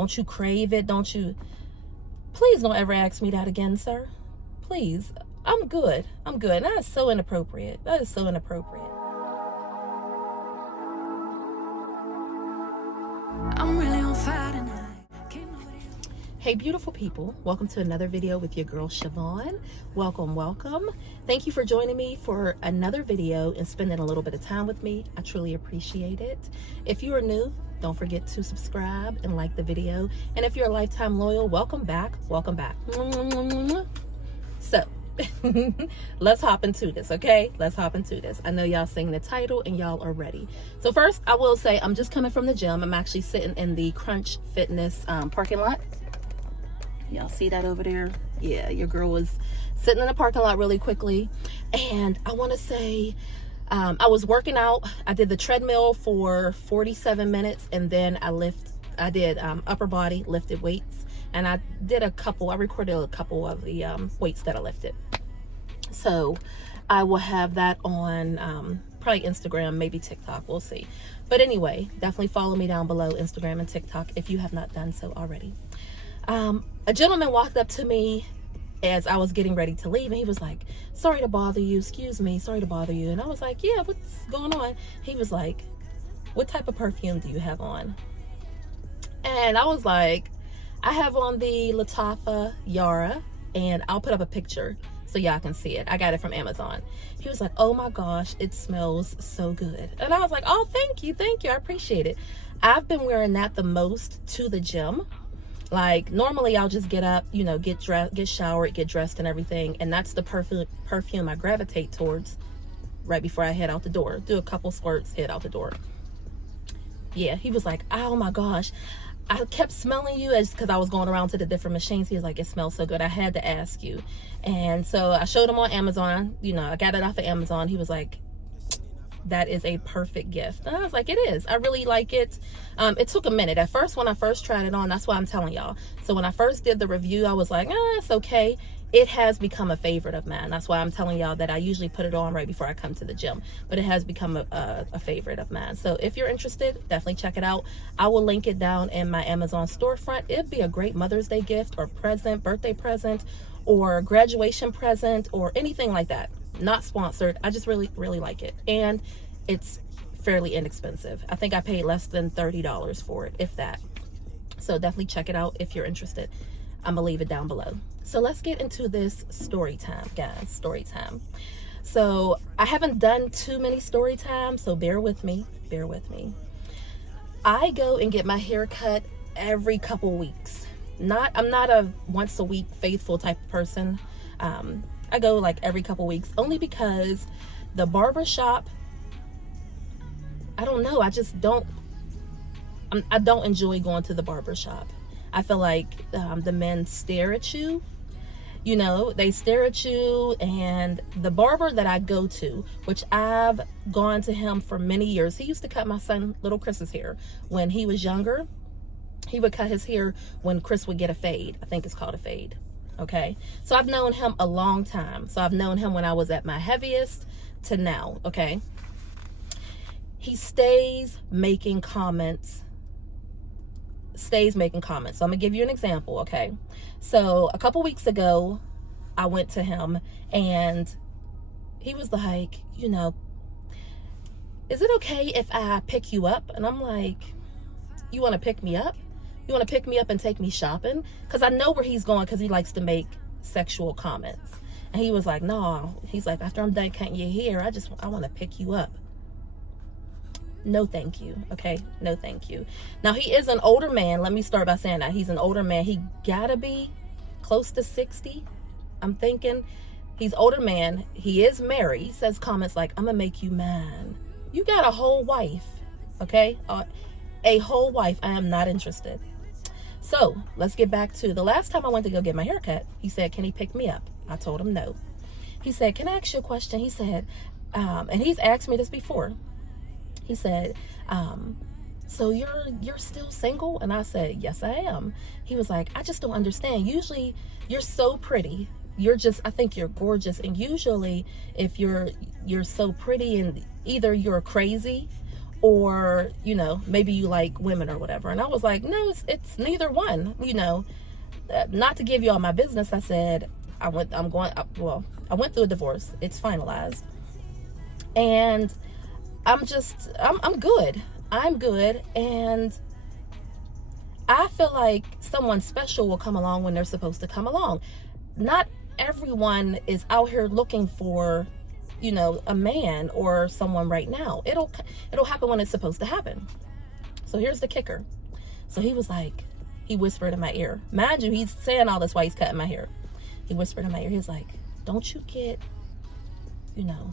Don't you crave it? Don't you? Please don't ever ask me that again, sir. Please. I'm good. I'm good. That is so inappropriate. That is so inappropriate. I'm really on fire tonight. Hey beautiful people, welcome to another video with your girl Shyvonne. Welcome. Thank you for joining me for another video and spending a little bit of time with me. I truly appreciate it. If you are new, don't forget to subscribe and like the video. And if you're a lifetime loyal, welcome back. So let's hop into this, okay? Let's hop into this. I know y'all seen the title and y'all are ready. So first, I will say I'm just coming from the gym. I'm actually sitting in the Crunch Fitness parking lot. Y'all see that over there? Yeah, your girl was sitting in the parking lot really quickly. And I want to say I was working out. I did the treadmill for 47 minutes, and then I did upper body, lifted weights, and I recorded a couple of the weights that I lifted. So I will have that on probably Instagram, maybe TikTok, we'll see. But anyway, definitely follow me down below, Instagram and TikTok, if you have not done so already. A gentleman walked up to me as I was getting ready to leave, and he was like, sorry to bother you, excuse me, sorry to bother you. And I was like, yeah, what's going on? He was like, what type of perfume do you have on? And I was like, I have on the Lattafa Yara, and I'll put up a picture so y'all can see it. I got it from Amazon. He was like, oh my gosh, it smells so good. And I was like, oh, thank you, I appreciate it. I've been wearing that the most to the gym. Like normally I'll just get up, you know, get dressed, get showered, get dressed and everything, and that's the perfume I gravitate towards right before I head out the door. Do a couple squirts, head out the door. Yeah, he was like, oh my gosh, I kept smelling you, as because I was going around to the different machines. He was like, it smells so good, I had to ask you. And so I showed him on Amazon, you know, I got it off of Amazon. He was like, that is a perfect gift. And I was like, it is. I really like it. It took a minute. At first, when I first tried it on, that's why I'm telling y'all. So when I first did the review, I was like, it's okay. It has become a favorite of mine. That's why I'm telling y'all that I usually put it on right before I come to the gym. But it has become a favorite of mine. So if you're interested, definitely check it out. I will link it down in my Amazon storefront. It'd be a great Mother's Day gift or present, birthday present, or graduation present, or anything like that. Not sponsored. I just really like it, and it's fairly inexpensive. I think I paid less than $30 for it, if that. So definitely check it out if you're interested. I'm gonna leave it down below. So let's get into this story time, guys. Story time. So I haven't done too many story times, so bear with me. I go and get my hair cut every couple weeks. I'm not a once a week faithful type of person. I go like every couple weeks, only because the barber shop, I don't know, I don't enjoy going to the barber shop. I feel like the men stare at you, you know, they stare at you. And the barber that I go to, which I've gone to him for many years, he used to cut my son, little Chris's hair when he was younger. He would cut his hair when Chris would get a fade. I think it's called a fade. Okay, so I've known him a long time. So I've known him when I was at my heaviest to now. Okay, he stays making comments. So I'm gonna give you an example. Okay, so a couple weeks ago I went to him and he was like, you know, is it okay if I pick you up? And I'm like, you want to pick me up? You want to pick me up and take me shopping? Because I know where he's going, because he likes to make sexual comments. And he was like, no. He's like, after I'm done cutting your hair, I want to pick you up. No, thank you. Okay? No, thank you. Now, he is an older man. Let me start by saying that. He's an older man. He gotta be close to 60. I'm thinking he's older man. He is married. He says comments like, I'm going to make you mine. You got a whole wife. Okay? A whole wife. I am not interested. So let's get back to the last time I went to go get my haircut. He said, can he pick me up? I told him no. He said, can I ask you a question? He said, and he's asked me this before. He said, so you're still single? And I said, yes, I am. He was like, I just don't understand. Usually you're so pretty. I think you're gorgeous. And usually if you're so pretty, and either you're crazy or, you know, maybe you like women or whatever. And I was like, no, it's neither one, you know. Not to give you all my business, I said, I went through a divorce. It's finalized. And I'm good. I'm good. And I feel like someone special will come along when they're supposed to come along. Not everyone is out here looking for, you know, a man or someone right now. It'll happen when it's supposed to happen. So here's the kicker. So he was like, he whispered in my ear. Mind you, he's saying all this while he's cutting my hair. He whispered in my ear. He was like, don't you get, you know,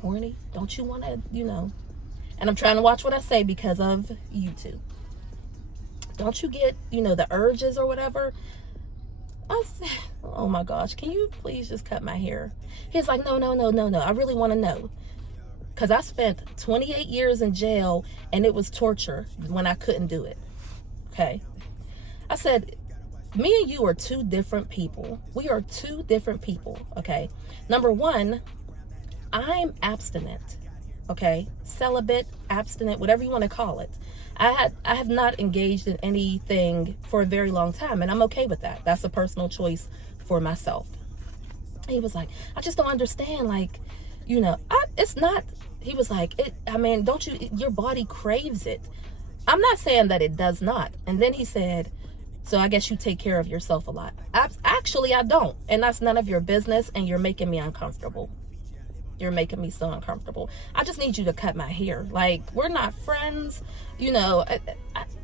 horny? Don't you want to, you know? And I'm trying to watch what I say because of YouTube. Don't you get, you know, the urges or whatever? I said, oh my gosh, can you please just cut my hair? He's like, no. I really want to know. Because I spent 28 years in jail and it was torture when I couldn't do it. Okay. I said, me and you are two different people. We are two different people. Okay. Number one, I'm abstinent. Okay. Celibate, abstinent, whatever you want to call it. I have not engaged in anything for a very long time, and I'm okay with that. That's a personal choice for myself. He was like, I just don't understand, like, you know, it's not, he was like, don't you, your body craves it. I'm not saying that it does not. And then he said, so I guess you take care of yourself a lot. Actually, I don't, and that's none of your business, and you're making me uncomfortable. You're making me so uncomfortable. I just need you to cut my hair. Like, we're not friends, you know.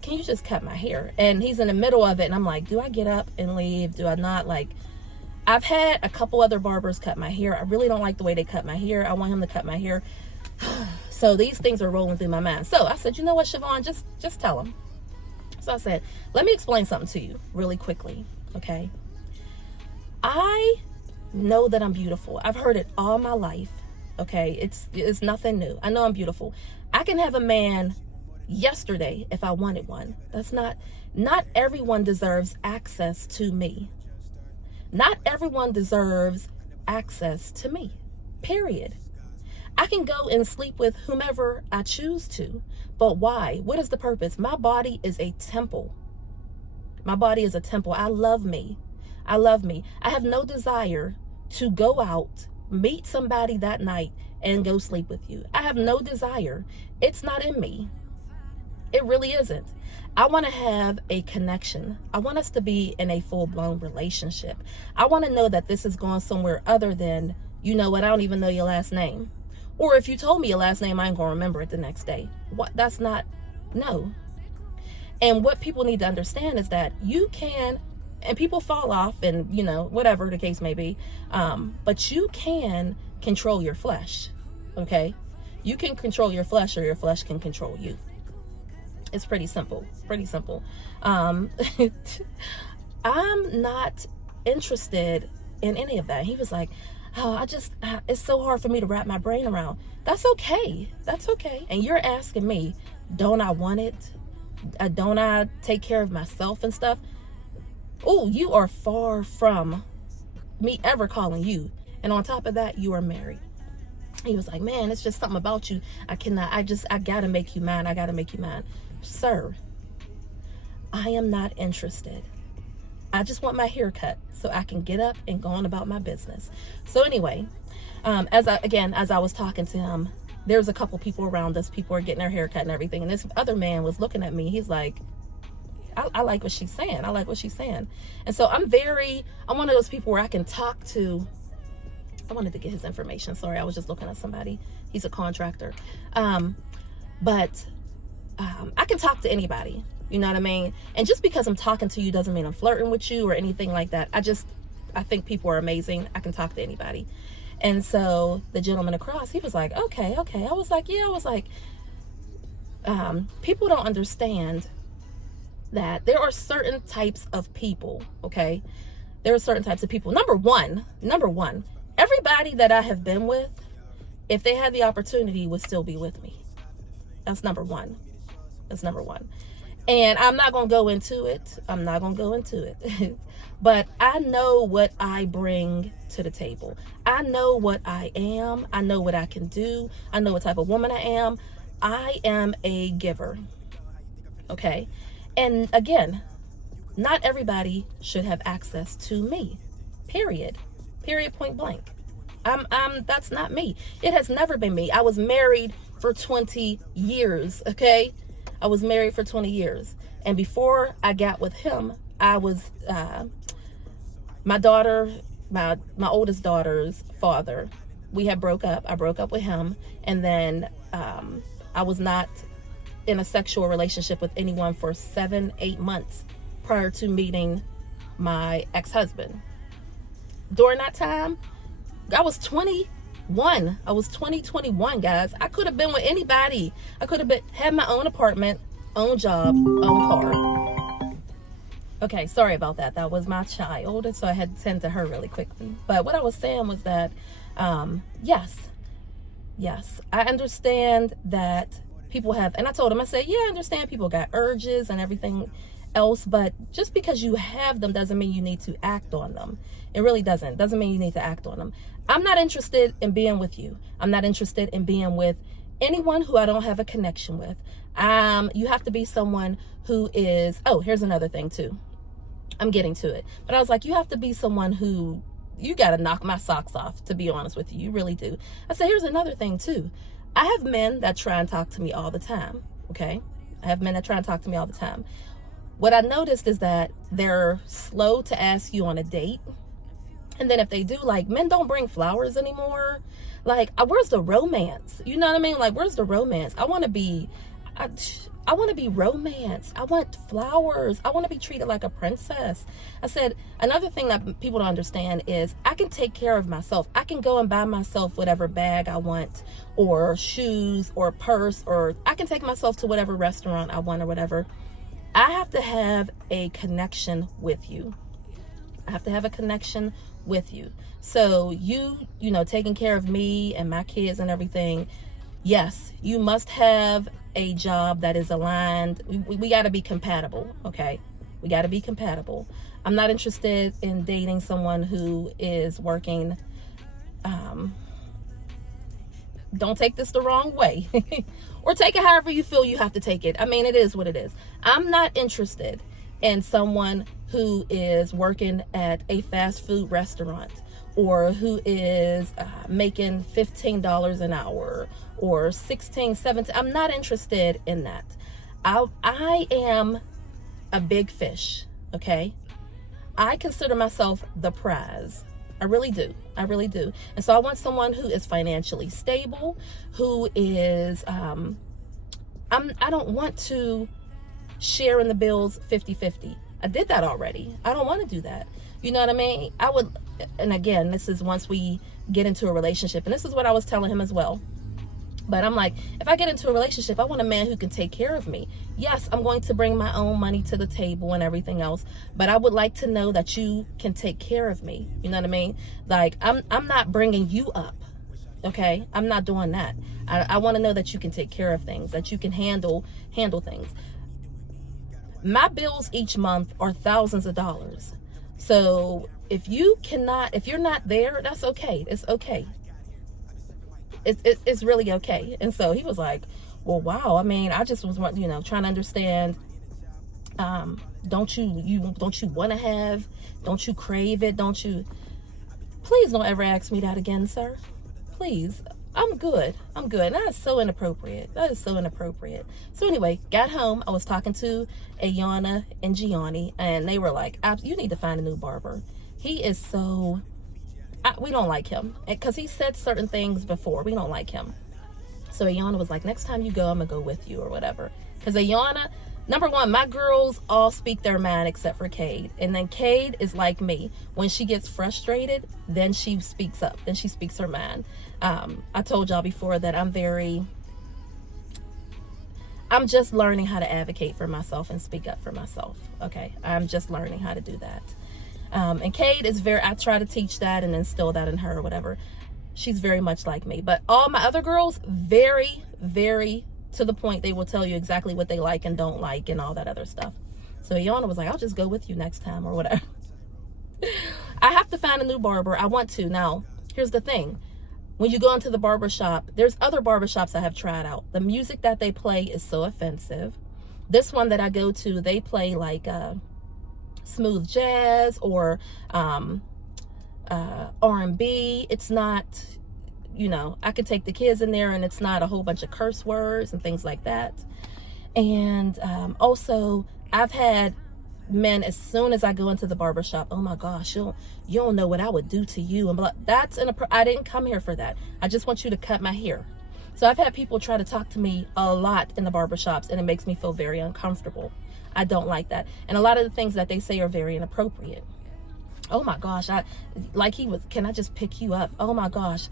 Can you just cut my hair? And he's in the middle of it, and I'm like, do I get up and leave? Do I not? Like, I've had a couple other barbers cut my hair. I really don't like the way they cut my hair. I want him to cut my hair. So these things are rolling through my mind. So I said, you know what, Shyvonne, just tell him. So I said, let me explain something to you really quickly, okay? I know that I'm beautiful. I've heard it all my life. Okay, it's nothing new. I know I'm beautiful. I can have a man yesterday if I wanted one. That's not everyone deserves access to me. Not everyone deserves access to me. Period. I can go and sleep with whomever I choose to. But why? What is the purpose? My body is a temple. My body is a temple. I love me. I love me. I have no desire to go out, meet somebody that night, and go sleep with you. I have no desire. It's not in me. It really isn't. I want to have a connection. I want us to be in a full-blown relationship. I want to know that this is going somewhere other than, you know what, I don't even know your last name. Or if you told me your last name, I ain't going to remember it the next day. What? That's not, no. And what people need to understand is that you can, and people fall off and, you know, whatever the case may be, but you can control your flesh, okay? You can control your flesh, or your flesh can control you. It's pretty simple, I'm not interested in any of that. He was like, oh, it's so hard for me to wrap my brain around. That's okay. And you're asking me, don't I want it? Don't I take care of myself and stuff? Oh, you are far from me ever calling you. And on top of that, you are married. He was like, man, it's just something about you. I gotta make you mine. I gotta make you mine. Sir, I am not interested. I just want my hair cut so I can get up and go on about my business. So anyway, as I was talking to him, there's a couple people around us. People are getting their hair cut and everything. And this other man was looking at me. He's like, I like what she's saying. I like what she's saying. And so I'm one of those people where I can talk to. I wanted to get his information. Sorry, I was just looking at somebody. He's a contractor. But I can talk to anybody. You know what I mean? And just because I'm talking to you doesn't mean I'm flirting with you or anything like that. I think people are amazing. I can talk to anybody. And so the gentleman across, he was like, okay. I was like, people don't understand that there are certain types of people, okay? There are certain types of people. Number one, everybody that I have been with, if they had the opportunity, would still be with me. That's number one. And I'm not going to go into it. But I know what I bring to the table. I know what I am. I know what I can do. I know what type of woman I am. I am a giver, okay? And again, not everybody should have access to me, period point blank. That's not me. It has never been me. I was married for 20 years, okay? I was married for 20 years. And before I got with him, I was, my daughter, my oldest daughter's father, we had broke up. I broke up with him. And then I was not in a sexual relationship with anyone for 7-8 months prior to meeting my ex-husband. During that time, I was 21. I was 21, guys. I could have been with anybody. I could have had my own apartment, own job, own car. Okay, sorry about that. That was my child, so I had to tend to her really quickly. But what I was saying was that, yes, I understand that people have, and I told him, I said, yeah, I understand people got urges and everything else, but just because you have them doesn't mean you need to act on them. It really doesn't mean you need to act on them. I'm not interested in being with you. I'm not interested in being with anyone who I don't have a connection with. You have to be someone who is, oh, here's another thing too. I'm getting to it. But I was like, you have to be someone who, you got to knock my socks off, to be honest with you. You really do. I said, here's another thing too. I have men that try and talk to me all the time, okay? I have men that try and talk to me all the time. What I noticed is that they're slow to ask you on a date. And then if they do, like, men don't bring flowers anymore. Like, where's the romance? You know what I mean? Like, where's the romance? I want to be romanced. I want flowers. I want to be treated like a princess. I said, another thing that people don't understand is I can take care of myself. I can go and buy myself whatever bag I want, or shoes, or purse, or I can take myself to whatever restaurant I want or whatever. I have to have a connection with you. I have to have a connection with you. So you know, taking care of me and my kids and everything, yes, you must have a job that is aligned. We got to be compatible, okay? We got to be compatible. I'm not interested in dating someone who is working, don't take this the wrong way, or take it however you feel you have to take it. I mean, it is what it is. I'm not interested in someone who is working at a fast food restaurant, or who is making $15 an hour or 16, 17. I'm not interested in that. I am a big fish, okay? I consider myself the prize. I really do. I really do. And so I want someone who is financially stable, who is, I don't want to share in the bills 50-50. I did that already. I don't want to do that. You know what I mean? I would, and again, this is once we get into a relationship, and this is what I was telling him as well. But I'm like, if I get into a relationship, I want a man who can take care of me. Yes, I'm going to bring my own money to the table and everything else, but I would like to know that you can take care of me. You know what I mean? Like, I'm not bringing you up, okay? I'm not doing that. I want to know that you can take care of things, that you can handle things. My bills each month are thousands of dollars. So if you're not there, that's okay. It's okay. It's really okay. And so he was like, well, wow. I mean, I just was, trying to understand. Don't you want to have? Don't you crave it? Please don't ever ask me that again, sir. Please. I'm good. That is so inappropriate. So anyway, got home. I was talking to Ayana and Gianni, and they were like, you need to find a new barber. He is so... we don't like him because he said certain things before. We don't like him. So Ayana was like, next time you go, I'm gonna go with you or whatever. Because Ayana, number one, my girls all speak their mind except for Cade. And then Cade is like me. When she gets frustrated, then she speaks up. Then she speaks her mind. I told y'all before that I'm just learning how to advocate for myself and speak up for myself. Okay, I'm just learning how to do that. And Cade is I try to teach that and instill that in her or whatever. She's very much like me. But all my other girls, very, very to the point. They will tell you exactly what they like and don't like and all that other stuff. So Ayana was like, I'll just go with you next time or whatever. I have to find a new barber. I want to. Now, here's the thing. when you go into the barbershop, there's other barbershops I have tried out. The music that they play is so offensive. This one that I go to, they play like smooth jazz or R&B. It's not, you know, I could take the kids in there and it's not a whole bunch of curse words and things like that. And also, I've had men, as soon as I go into the barbershop, oh my gosh, you don't know what I would do to you. And that's I didn't come here for that. I just want you to cut my hair. So I've had people try to talk to me a lot in the barbershops, and it makes me feel very uncomfortable. I don't like that. And a lot of the things that they say are very inappropriate. Oh my gosh, can I just pick you up? Oh my gosh.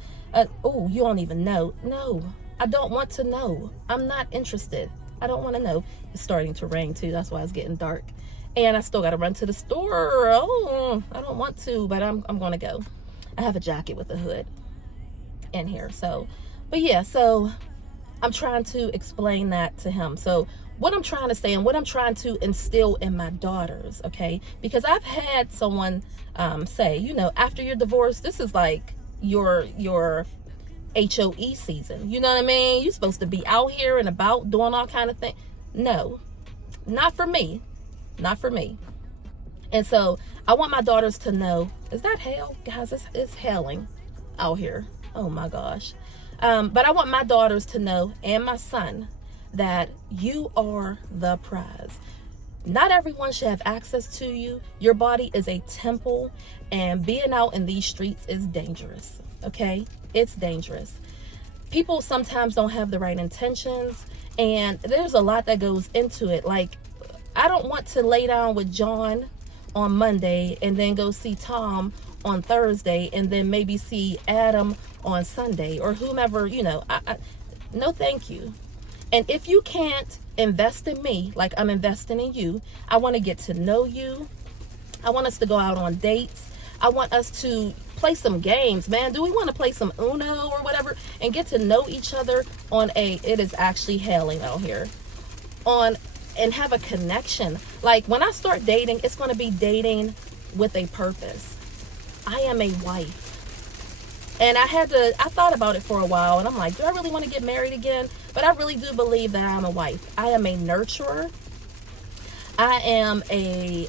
Oh, you don't even know. No, I don't want to know. I'm not interested. I don't want to know. It's starting to rain too. That's why it's getting dark. And I still got to run to the store. Oh, I don't want to, but I'm going to go. I have a jacket with a hood in here. So, but yeah, so I'm trying to explain that to him. So what I'm trying to say and what I'm trying to instill in my daughters, okay? Because I've had someone say, you know, after your divorce, this is like your HOE season. You know what I mean? You're supposed to be out here and about doing all kind of things. No, not for me. Not for me. And so I want my daughters to know, is that hail? Guys, it's hailing out here. Oh my gosh. But I want my daughters to know, and my son, that you are the prize. Not everyone should have access to you. Your body is a temple, and being out in these streets is dangerous. Okay? It's dangerous. People sometimes don't have the right intentions, and there's a lot that goes into it. Like, I don't want to lay down with John on Monday and then go see Tom on Thursday and then maybe see Adam on Sunday or whomever, you know. No, thank you. And if you can't invest in me like I'm investing in you, I want to get to know you. I want us to go out on dates. I want us to play some games, man. Do we want to play some Uno or whatever and get to know each other on it is actually hailing out here, and have a connection. Like, when I start dating, it's going to be dating with a purpose. I am a wife. And I thought about it for a while, and I'm like, do I really want to get married again? But I really do believe that I'm a wife. I am a nurturer. I am I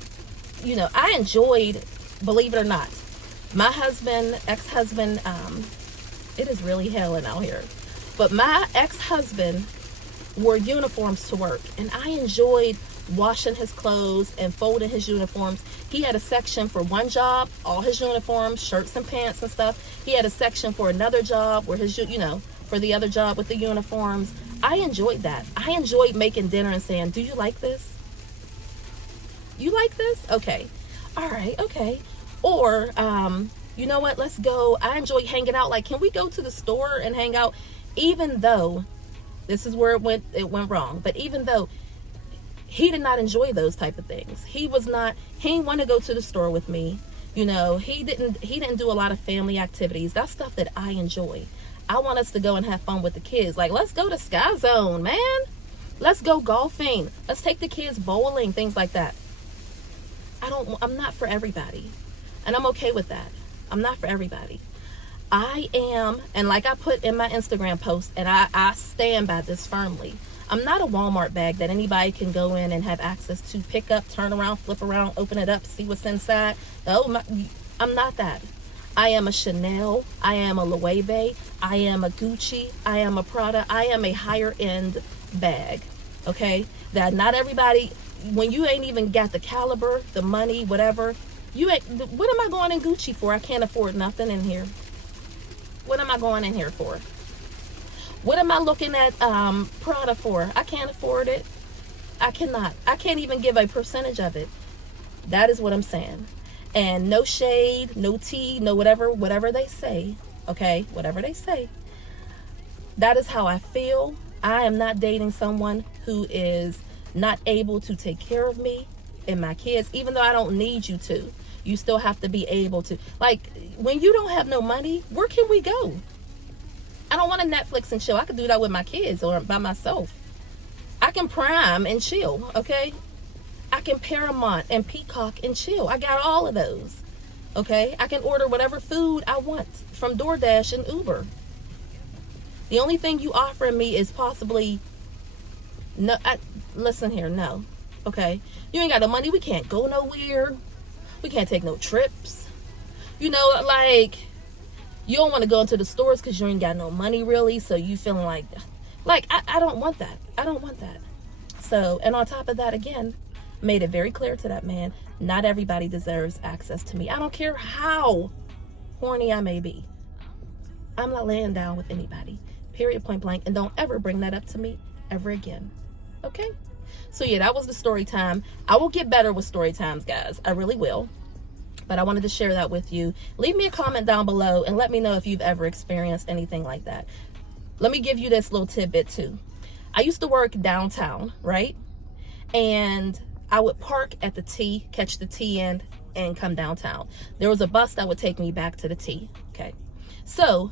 enjoyed, believe it or not, my ex-husband, it is really hailing out here. But my ex-husband wore uniforms to work, and I enjoyed washing his clothes and folding his uniforms. He had a section for one job, all his uniforms, shirts and pants and stuff. He had a section for another job where for the other job with the uniforms. I enjoyed that. I enjoyed making dinner and saying, do you like this? You like this? Okay. All right. Okay. Or, you know what? Let's go. I enjoy hanging out. Like, can we go to the store and hang out? Even though this is where it went wrong. But even though he did not enjoy those type of things, he didn't want to go to the store with me. You know, he didn't do a lot of family activities. That's stuff that I enjoy. I want us to go and have fun with the kids. Like, let's go to Sky Zone, man. Let's go golfing. Let's take the kids bowling, things like that. I'm not for everybody. And I'm okay with that. I'm not for everybody. I am, and like I put in my Instagram post, and I stand by this firmly, I'm not a Walmart bag that anybody can go in and have access to, pick up, turn around, flip around, open it up, see what's inside. I'm not that. I am a Chanel. I am a Loewe. I am a Gucci. I am a Prada. I am a higher end bag. Okay? That not everybody, when you ain't even got the caliber, the money, whatever, what am I going in Gucci for? I can't afford nothing in here. What am I going in here for? What am I looking at Prada for? I can't afford it. I cannot. I can't even give a percentage of it. That is what I'm saying. And no shade, no tea, no whatever they say. Okay? Whatever they say. That is how I feel. I am not dating someone who is not able to take care of me and my kids, even though I don't need you to. You still have to be able to. Like, when you don't have no money, where can we go? I don't want to Netflix and chill. I could do that with my kids or by myself. I can Prime and chill, okay? I can Paramount and Peacock and chill. I got all of those, okay? I can order whatever food I want from DoorDash and Uber. The only thing you offering me is possibly, no, listen here, no. Okay? You ain't got no money. We can't go nowhere. We can't take no trips. You know, like, you don't want to go into the stores because you ain't got no money really. So you feeling like I don't want that. I don't want that. So, and on top of that, again, made it very clear to that man, not everybody deserves access to me. I don't care how horny I may be. I'm not laying down with anybody. Period, point blank. And don't ever bring that up to me ever again. Okay? So yeah, that was the story time. I will get better with story times, guys. I really will. But I wanted to share that with you. Leave me a comment down below and let me know if you've ever experienced anything like that. Let me give you this little tidbit too. I used to work downtown, right? And I would park at the T, catch the T end, and come downtown. There was a bus that would take me back to the T, okay? So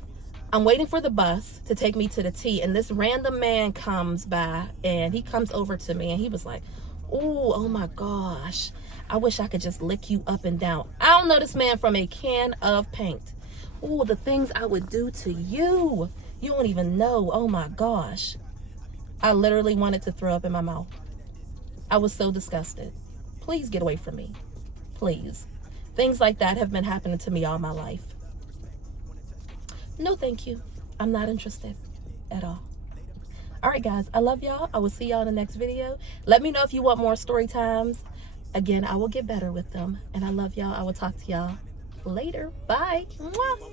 I'm waiting for the bus to take me to the T, and this random man comes by, and he comes over to me, and he was like, oh my gosh, I wish I could just lick you up and down. I don't know this man from a can of paint. Oh, the things I would do to you. You don't even know. Oh my gosh. I literally wanted to throw up in my mouth. I was so disgusted. Please get away from me. Please. Things like that have been happening to me all my life. No, thank you. I'm not interested at all. All right, guys. I love y'all. I will see y'all in the next video. Let me know if you want more story times. Again, I will get better with them. And I love y'all. I will talk to y'all later. Bye. Mwah.